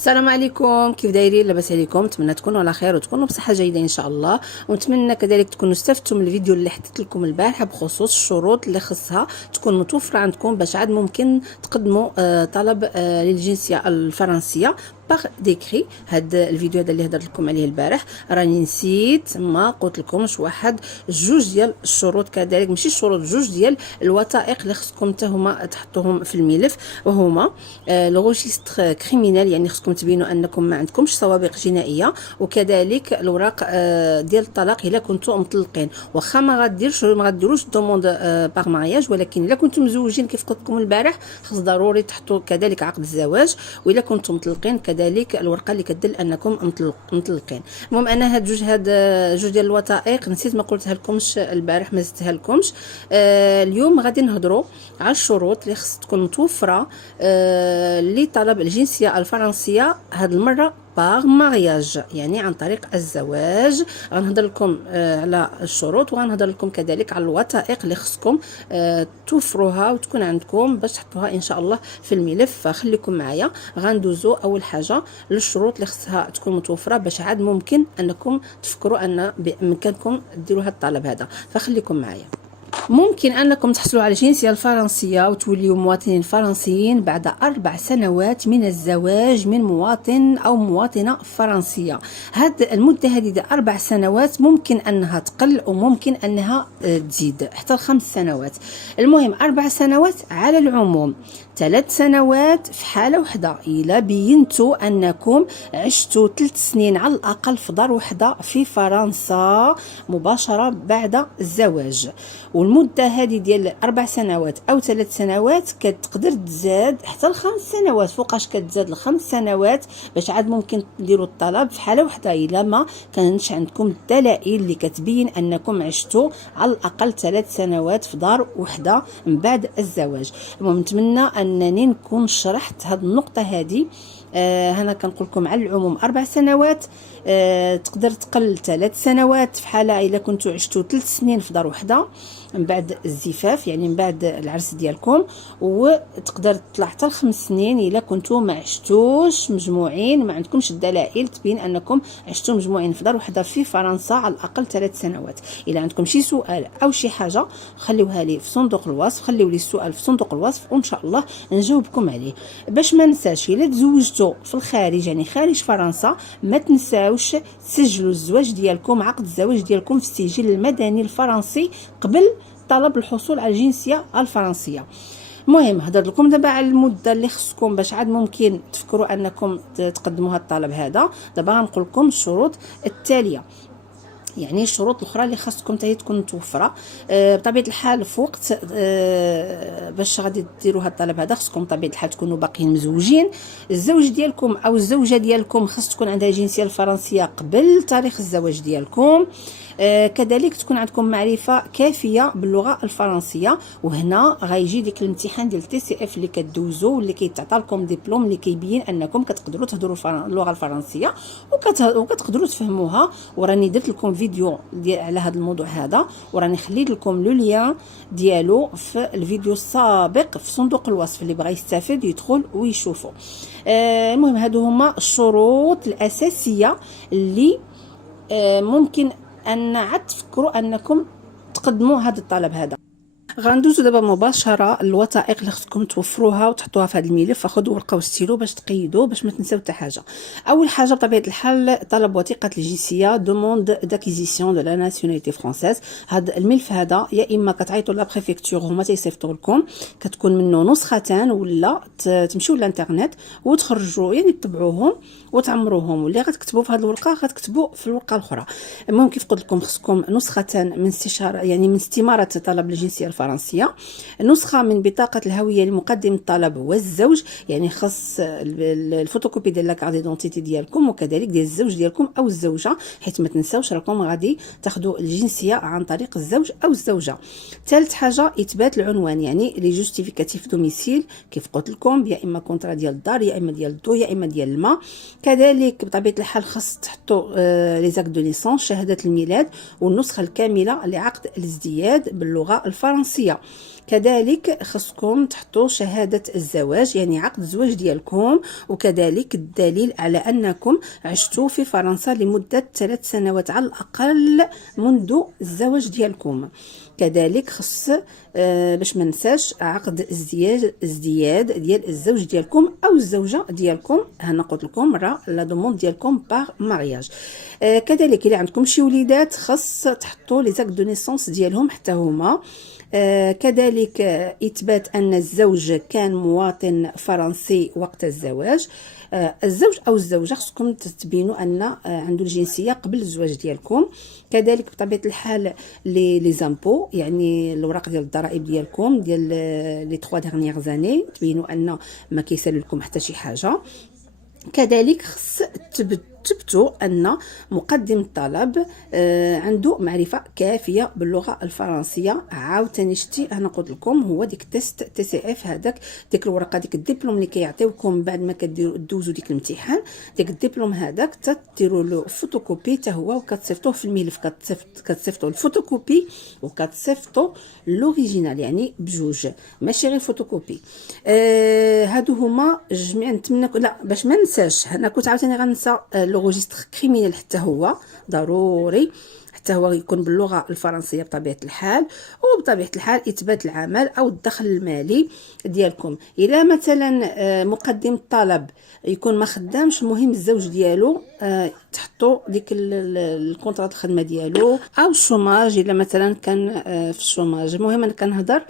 السلام عليكم، كيف دايرين؟ لاباس عليكم؟ نتمنى تكونوا على خير وتكونوا بصحه جيده ان شاء الله. ونتمنى كذلك تكونوا استفدتوا من الفيديو اللي حطيت لكم البارحه بخصوص الشروط اللي خصها تكون متوفره عندكم باش عاد ممكن تقدموا طلب للجنسيه الفرنسيه باغ ديكري. هاد الفيديو هذا اللي هضرت لكم عليه البارح راني نسيت ما قلت لكمش واحد جوج ديال الشروط، كذلك ماشي الشروط، جوج ديال الوثائق اللي خصكم حتى هما تحطوهم في الملف، وهما لو ريجستر كريمينال، يعني خصكم تبينوا انكم ما عندكمش سوابق جنائيه، وكذلك الاوراق ديال الطلاق الا كنتوا مطلقين. واخا ما غديروش دوموند باغ مارياج، ولكن الا كنتم مزوجين كيف قلت لكم البارح خص ضروري تحطوا كذلك عقد الزواج، والا كنتم مطلقين كذلك الورقه اللي كتدل انكم مطلقين. المهم انا هاد جوج ديال الوثائق نسيت ما قلتها لكمش البارح، ما زدتها لكمش. اليوم غادي نهضروا على الشروط اللي خص تكون متوفره لطلب الجنسيه الفرنسيه، هاد المره باغ مارياج، يعني عن طريق الزواج. غنهضر لكم على الشروط، وغنهضر لكم كذلك على الوثائق اللي خصكم توفروها وتكون عندكم باش تحطوها ان شاء الله في الملف. فخليكم معايا، غندوزو اول حاجه للشروط اللي خصها تكون متوفره باش عاد ممكن انكم تفكروا ان بامكانكم ديروا هذا الطلب هذا. فخليكم معايا. ممكن أنكم تحصلوا على الجنسية الفرنسية وتوليوا مواطنين فرنسيين بعد 4 سنوات من الزواج من مواطن أو مواطنة فرنسية. هاد المدة هذه 4 سنوات ممكن أنها تقل وممكن أنها تزيد حتى 5 سنوات. المهم 4 سنوات على العموم. 3 سنوات في حالة واحدة إلا بينتوا أنكم عشتوا 3 سنين على الأقل في دار واحدة في فرنسا مباشرة بعد الزواج. والمدة هذه ديال 4 سنوات أو 3 سنوات كتقدر تزاد حتى ل5 سنوات. فوقاش كتزاد ل5 سنوات باش عاد ممكن ديروا الطلب في حالة واحدة إلا ما كانش عندكم الدلائل اللي كتبين أنكم عشتوا على الأقل 3 سنوات في دار واحدة من بعد الزواج. المهم نتمنى أنني نكون شرحت هذه النقطة هذه. هنا كنقول لكم على العموم 4 سنوات، تقدر تقل 3 سنوات في حالة إلا كنتوا عشتوا 3 سنين في دار واحدة من بعد الزفاف، يعني من بعد العرس ديالكم، وتقدر تطلع حتى 5 سنين إلا كنتوا ما عشتوش مجموعين، ما عندكمش الدلائل تبين أنكم عشتوا مجموعين في دار واحدة في فرنسا على الأقل 3 سنوات. إلا عندكم شي سؤال أو شي حاجة خليوها لي في صندوق الوصف، خليو لي السؤال في صندوق الوصف وإن شاء الله نجاوبكم عليه. باش ما ننساش، إلا تزوجتوا في الخارج يعني خارج فرنسا ما تنساوش تسجلوا الزواج ديالكم، عقد الزواج ديالكم في السجل المدني الفرنسي قبل طلب الحصول على الجنسية الفرنسية. المهم هضرت لكم دابا على المده اللي خصكم باش عاد ممكن تفكروا انكم تقدموا هذا الطلب هذا. دابا غنقول لكم الشروط التاليه، يعني الشروط الاخرى اللي خاصكم حتى تكون متوفره. بطبيعه الحال في وقت باش غادي ديروا هذا الطلب هذا خصكم بطبيعه الحال تكونوا باقيين مزوجين. الزوج ديالكم او الزوجه ديالكم خاص تكون عندها الجنسيه الفرنسيه قبل تاريخ الزواج ديالكم. كذلك تكون عندكم معرفه كافيه باللغه الفرنسيه، وهنا غيجي ديك الامتحان ديال تي سي اف اللي كدوزو واللي كيتعطى لكم دبلوم اللي كيبين انكم كتقدروا تهضروا اللغه الفرنسيه وكتقدروا تفهموها. وراني درت لكم فيديو على هذا الموضوع هذا، وراني خليت لكم لو لين ديالو في الفيديو السابق في صندوق الوصف، اللي بغى يستافد يدخل ويشوفه. المهم هادو هما الشروط الاساسيه اللي ممكن ان عاد تفكروا انكم تقدموا هذا الطلب هذا. غندوزو دابا مباشره الوثائق اللي خصكم توفروها وتحطوها في هذا الملف. خذوا ورقه وستيلو باش تقيدوا باش ما تنساو حتى حاجه. اول حاجه بطبيعه الحال طلب وثيقه الجنسيه، دوموند داكيزيسيون دو لا ناسيوناليتي فرونسيز. هذا الملف هذا يا اما كتعيطوا لا بريفكتور هما تيصيفطوا لكم، كتكون منه نسختان، ولا تمشيو للانترنت وتخرجوا يعني تتبعوهم وتعمروهم، واللي غتكتبوا في هذه الورقه غتكتبوا في الورقه الاخرى. المهم كيف قلت لكم خصكم نسختان من استشاره يعني من استماره طلب الجنسيه الفرنسيه، نسخه من بطاقه الهويه لمقدم الطلب والزوج، يعني خاص الفوتوكوبي ديال لاكارت ديدونتيتي ديالكم، وكذلك ديال الزوج ديالكم او الزوجه، حيت ما تنساوش راكم غادي تاخذوا الجنسيه عن طريق الزوج او الزوجه. ثالث حاجه اثبات العنوان، يعني لي جوستيفيكاتيف دوميسيل كيف قلت لكم، يا اما كونطرا ديال الدار، يا اما ديال الضو، يا اما ديال الماء. كذلك بطبيعه الحال خاص تحطوا لي زاك دو نيسونس، شهاده الميلاد، والنسخه الكامله لعقد الازدياد باللغه الفرنسيه. كذلك خصكم تحطوا شهادة الزواج، يعني عقد الزواج ديالكم، وكذلك الدليل على أنكم عشتوا في فرنسا لمدة 3 سنوات على الأقل منذ الزواج ديالكم. كذلك خص باش ما ننساش عقد ازدياد ديال الزوج ديالكم او الزوجه ديالكم. هنا قلت لكم راه لا دوموند ديالكم باغ مارياج. كذلك الا عندكم شي وليدات خص تحطوا لي زاك دو نيسونس ديالهم حتى هما. كذلك إثبات أن الزوج كان مواطن فرنسي وقت الزواج. الزوج أو الزوجة خصكم تبينوا أن عنده الجنسية قبل الزواج ديالكم. كذلك بطبيعة الحال لي زامبو، يعني الوراق ديال الضرائب ديالكم ديال لي 3 ديرنيير زاني، تبينوا أن ما كيسال لكم حتى شي حاجة. كذلك خص تثبتوا أن مقدم الطلب عنده معرفة كافية باللغة الفرنسية. عاوتاني شتي أنا قلت لكم هو ديك تيست تي سي اف، هذاك ديك الورقة ديك الدبلوم اللي كيعطيوكم بعد ما كدوزوا ديك الامتحان، ديك الدبلوم هذاك تديروا له فوتوكوبي حتى هو وكتصيفطوه في الملف، كتصيفطوا الفوتوكوبي وكتصيفطوا لوريجينال، يعني بجوج ماشي غير فوتوكوبي. هادو هما جميع. نتمنى لا باش ما ننساش، انا كنت عاوتاني غنسى لو ريجستر كريمينال حتى هو ضروري، حتى هو يكون باللغه الفرنسيه بطبيعه الحال. وبطبيعه الحال اثبات العمل او الدخل المالي ديالكم. الا مثلا مقدم الطلب يكون ما خدامش، المهم الزوج ديالو تحطوا ديك الكونطرات الخدمه ديالو، او الشوماج الا مثلا كان في الشوماج. المهم انا كنهضر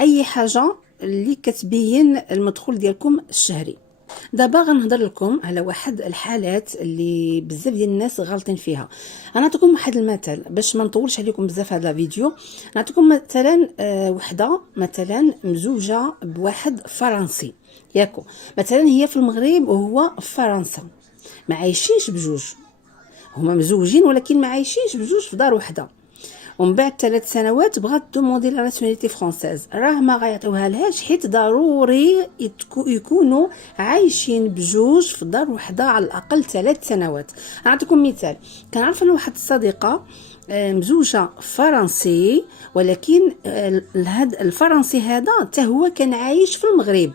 اي حاجه اللي كتبين المدخول ديالكم الشهري. دابا غنهضر لكم على واحد الحالات اللي بزاف ديال الناس غالطين فيها. انا نعطيكم واحد المثل باش ما نطولش عليكم بزاف هذا الفيديو. نعطيكم مثلا وحده مثلا مزوجه بواحد فرنسي ياكو، مثلا هي في المغرب وهو في فرنسا، ما عايشينش بجوج، هما مزوجين ولكن ما عايشينش بجوج في دار وحده. ومن بعد 3 سنوات بغات دوموندي لا ناسيوناليتي فرونسيز، راه ما غيعطيوها لهاش، حيت ضروري يكونوا عايشين بجوج في دار وحده على الاقل 3 سنوات. نعطيكم مثال. كنعرف انا واحد الصديقه مزوجه فرنسي، ولكن هذا الفرنسي هذا حتى هو كان عايش في المغرب،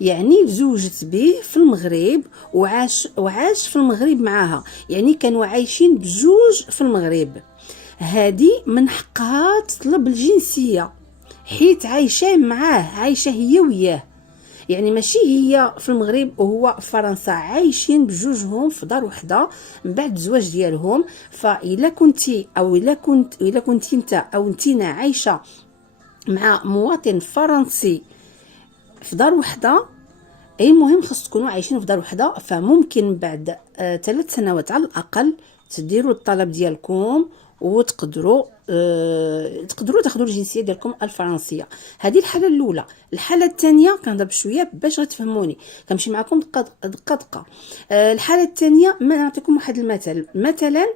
يعني زوجت به في المغرب وعاش في المغرب معاها، يعني كانوا عايشين بجوج في المغرب. هذه من حقها تطلب الجنسية حيت عايشة معاه، عايشة هي وياه، يعني ماشي هي في المغرب وهو في فرنسا، عايشين بجوجهم في دار وحده من بعد الزواج ديالهم. فإلا كنتي او الا كنتي انت او انتينا عايشه مع مواطن فرنسي في دار وحده، اي المهم خص تكونوا عايشين في دار وحده، فممكن بعد 3 سنوات على الاقل تديروا الطلب ديالكم وتقدروا تاخذوا الجنسيه ديالكم الفرنسيه. هذه الحاله الاولى. الحاله الثانيه كنهضر بشويه باش غتفهموني، كنمشي معكم دقه دقه. الحاله الثانيه نعطيكم واحد المثل. مثلا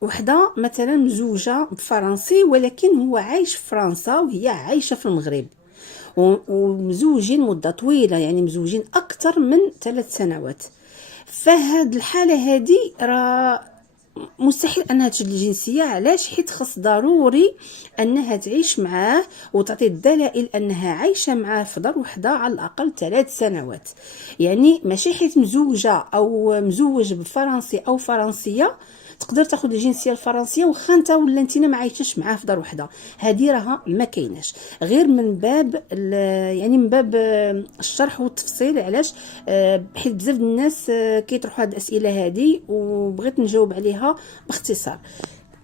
وحده مثلا مزوجه بفرنسي ولكن هو عايش في فرنسا وهي عايشه في المغرب، ومزوجين مده طويله، يعني مزوجين اكثر من 3 سنوات. فهاد الحاله هذه راه مستحيل انها تشد الجنسيه. علاش؟ حيت خص ضروري انها تعيش معاه وتعطي الدلائل انها عايشه معاه في دار وحده على الاقل 3 سنوات. يعني ماشي حيت مزوجه او مزوج بفرنسي او فرنسيه تقدر تاخذ الجنسيه الفرنسيه واخا انت ولا انت ما عايشش معاه في دار وحده. هذه راها ما كايناش، غير من باب يعني من باب الشرح والتفصيل. علاش؟ حيت بزاف الناس كيطرحوا هذه الاسئله هذه وبغيت نجاوب عليها باختصار.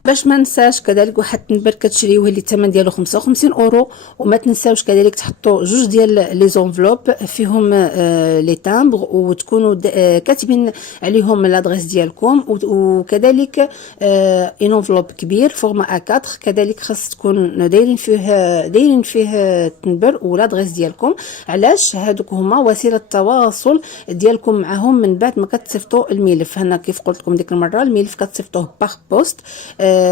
باش ما ننساش كذلك واحد التنبر كتشريوه اللي الثمن ديالو 55 اورو. وما تنساوش كذلك تحطوا جوج ديال لي زونفلوب فيهم لي تامبر وتكونوا كاتبين عليهم لادريس ديالكم، وكذلك ان انفلوب كبير فورما A4 كذلك خاص تكون دايرين فيه التنبر ولادريس ديالكم. علاش؟ هذوك هما وسيله التواصل ديالكم معهم من بعد ما كتصيفطوا الملف. هنا كيف قلت لكم ديك المره الملف كتصيفطوه باغ بوست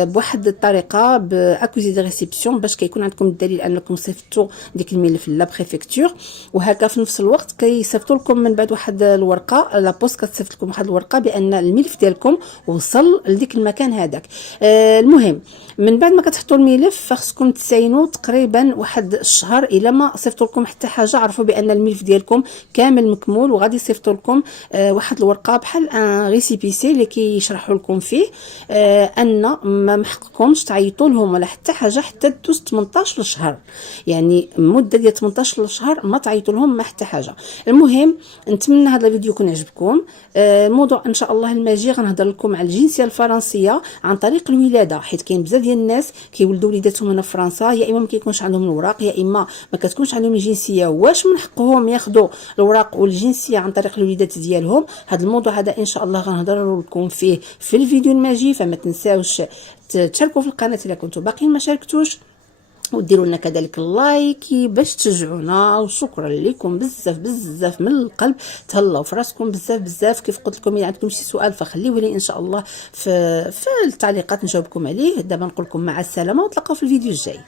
بواحد الطريقه باكوزي دي ريسبسيون باش كيكون عندكم الدليل انكم صيفطتوا ديك الملف لا بريفكتور. وهكا في نفس الوقت كيصيفطوا لكم من بعد واحد الورقه، لا بوست كتصيفط لكم واحد الورقه بان الملف ديالكم وصل لديك المكان هذاك. المهم من بعد ما كتحطوا الملف فخصكم تساينوا تقريبا واحد الشهر الا ما صيفطوا لكم حتى حاجه، عرفوا بان الملف ديالكم كامل مكمول، وغادي يصيفطوا لكم واحد الورقه بحال ان ريسيبيسي اللي كيشرحوا لكم فيه ان ما محقكمش تعيطوا لهم ولا حتى حاجه حتى دوز 18 شهر، يعني مده ديال 18 شهر ما تعيطوا لهم ما حتى حاجه. المهم نتمنى هذا الفيديو يكون عجبكم. الموضوع ان شاء الله الماجي غنهضر لكم على الجنسيه الفرنسيه عن طريق الولاده، حيت كاين بزاف ديال الناس كيولدوا وليداتهم هنا في فرنسا، يا اما ما كيكونش عندهم الوراق يا اما ما كتكونش عندهم الجنسيه. واش من حقهم ياخذوا الوراق والجنسيه عن طريق الوليدات ديالهم؟ هذا الموضوع هذا ان شاء الله غنهضر لكم فيه في الفيديو الماجي، فما تنساوش تشاركوا في القناه اذا كنتوا باقيين ما شاركتوش، وديروا لنا كذلك اللايك باش تشجعونا. وشكرا لكم بزاف بزاف من القلب، تهلاو في راسكم بزاف بزاف. كيف قلت لكم اذا عندكم شي سؤال فخليوه لي ان شاء الله في التعليقات نجاوبكم عليه. دابا نقول لكم مع السلامه ونتلاقاو في الفيديو الجاي.